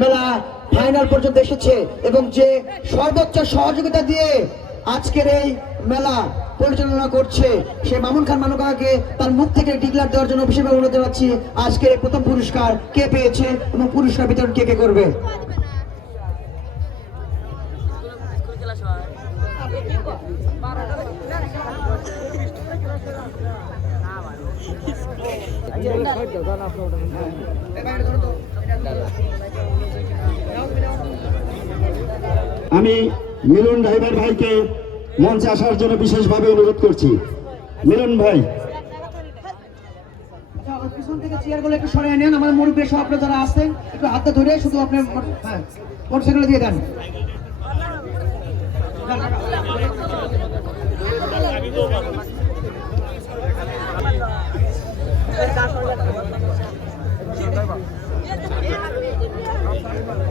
মেলা ফাইনাল পর্যন্ত এসেছে এবং যে সর্বোচ্চ সহযোগিতা দিয়ে আজকের এই মেলা পরিচালনা করছে সে মামুন খান মানুকাকে তার মুখ থেকে ডিক্লার দেওয়ার জন্য বিশেষভাবে অনুরোধ জানাচ্ছি। আজকের প্রথম পুরস্কার কে পেয়েছে এবং পুরস্কার বিতরণ কে কে করবে? আমি মিলন ড্রাইভার ভাইকে মঞ্চে আসার জন্য বিশেষভাবে অনুরোধ করছি। মিলন ভাই, পিছন থেকে চেয়ারগুলো একটু সরিয়ে নেন। আমার মুরব্বী সহ আপনারা যারা আছেন একটু হাতে ধরে শুধু আপনি মোটরসাইকেল দিয়ে দেন।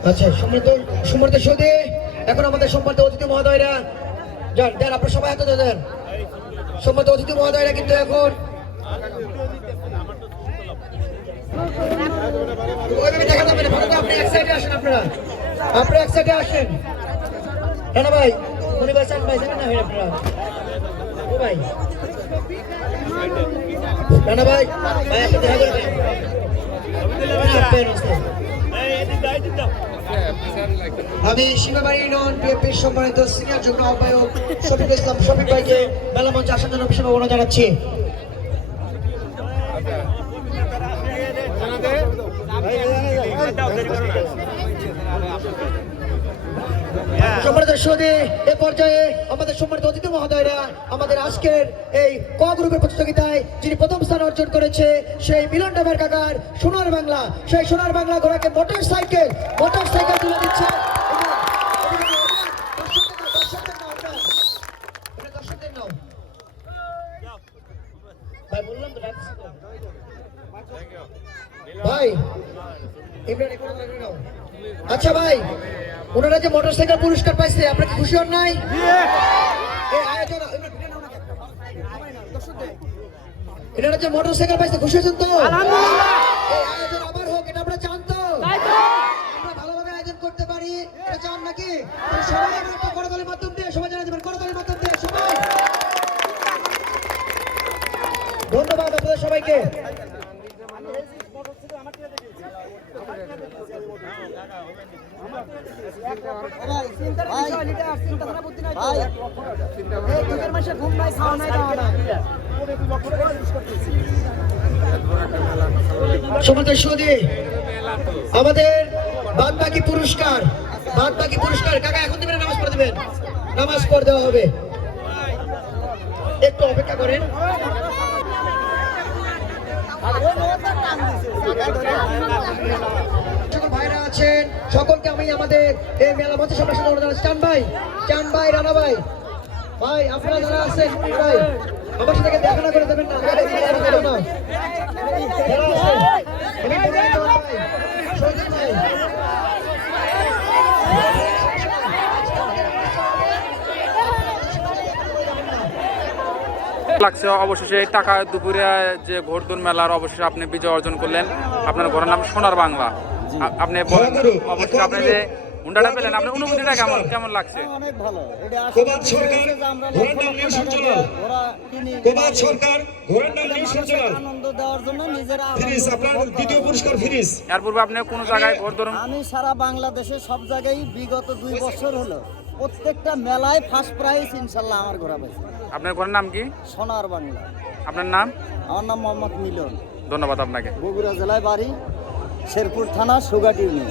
আচ্ছা, সম্মানিত সুধী, এখন আমাদের সম্মানিত অতিথি মহোদয়রা যান, আপনারা সবাই হাতে দেন। সম্মানিত অতিথি মহোদয়রা কিন্তু এখন দেখা যাবে না, আপনি এক সাইডে আসেন। আপনারা এক সাইডে আসেন। রানা ভাই, মনি ভাই, সান ভাই, যাবেন না আপনারা? ও ভাই, রানা ভাই, ভাই আপনি দেখা করে দেন। আমি সীমাবাড়ি নন বিএনপির সম্মানিত সিনিয়র যুগ্ম আহ্বায়ক শফিকুল ইসলাম শফিক ভাইকে মেলা মঞ্চে আসার জন্য বিশেষ অনুরোধ জানাচ্ছি। সম্মানিত সুধী, এ পর্যায়ে আমাদের সম্মানিত অতিথি মহোদয়রা আমাদের আজকের এই ক গ্রুপের প্রতিযোগিতায় যিনি প্রথম স্থান অর্জন করেছে সেই মিলন ড্রাইভার কাকার সোনার বাংলা, সেই সোনার বাংলা ঘোড়াকে মোটর সাইকেল তুলে দিচ্ছে। ভাই আচ্ছা ভাই, ওনারা যে মোটরসাইকেল পুরস্কার পাইছে আপনারা কি খুশি হন নাই? এনারা যে মোটরসাইকেল পাইছে খুশি হয়েছেন তো? এই আয়োজন আবার হোক, এটা আমরা চান তো? আমরা ভালোভাবে আয়োজন করতে পারি, এটা চান নাকি? সবাই একটা করতালির মাধ্যম দিয়ে সবাই জানা যাবেন, করতালির মাধ্যম দিয়ে সবাই। ধন্যবাদ আপনাদের সবাইকে। আমাদের বাদ বাকি পুরস্কার কাকা এখন দেবেন, নামাজ পড়ে দেবেন, নামাজ পড়ে দেওয়া হবে, একটু অপেক্ষা করেন। ভাইরা আছেন সকলকে আমি আমাদের এই মেলা মঞ্চে সবার সাথে অনুরোধ জানাচ্ছি। চান ভাই, রানা ভাই, ভাই আপনারা যারা আছেন ভাই আমার সাথে দেখা করে দেবেন না। লাগছে অবশেষে টাকা দুপুরে যে ঘোড়দৌড় মেলার অবশেষে আপনি বিজয় অর্জন করলেন। আপনার ঘোড়ার নাম সোনার বাংলা। আপনি অবশ্যই আপনি যে হুন্ডাটা পেলেন, আপনার অনুভূতিটা কেমন লাগছে? অনেক ভালো। আনন্দ দেওয়ার জন্য নিজেরা এর পূর্বে আপনি কোন জায়গায় ঘোড়দৌড়? আমি সারা বাংলাদেশে সব জায়গায় বিগত 2 বছর হলো প্রত্যেকটা মেলায় ফার্স্ট প্রাইজ ইনশাল্লাহ আমার ঘোড়া পাইছে। আপনার ঘোড়ার নাম কি? সোনার বাংলা। আপনার নাম? আমার নাম মোহাম্মদ মিলন। ধন্যবাদ আপনাকে। বগুড়া জেলায় বাড়ি, শেরপুর থানা, সুগাটি ইউনিয়ন।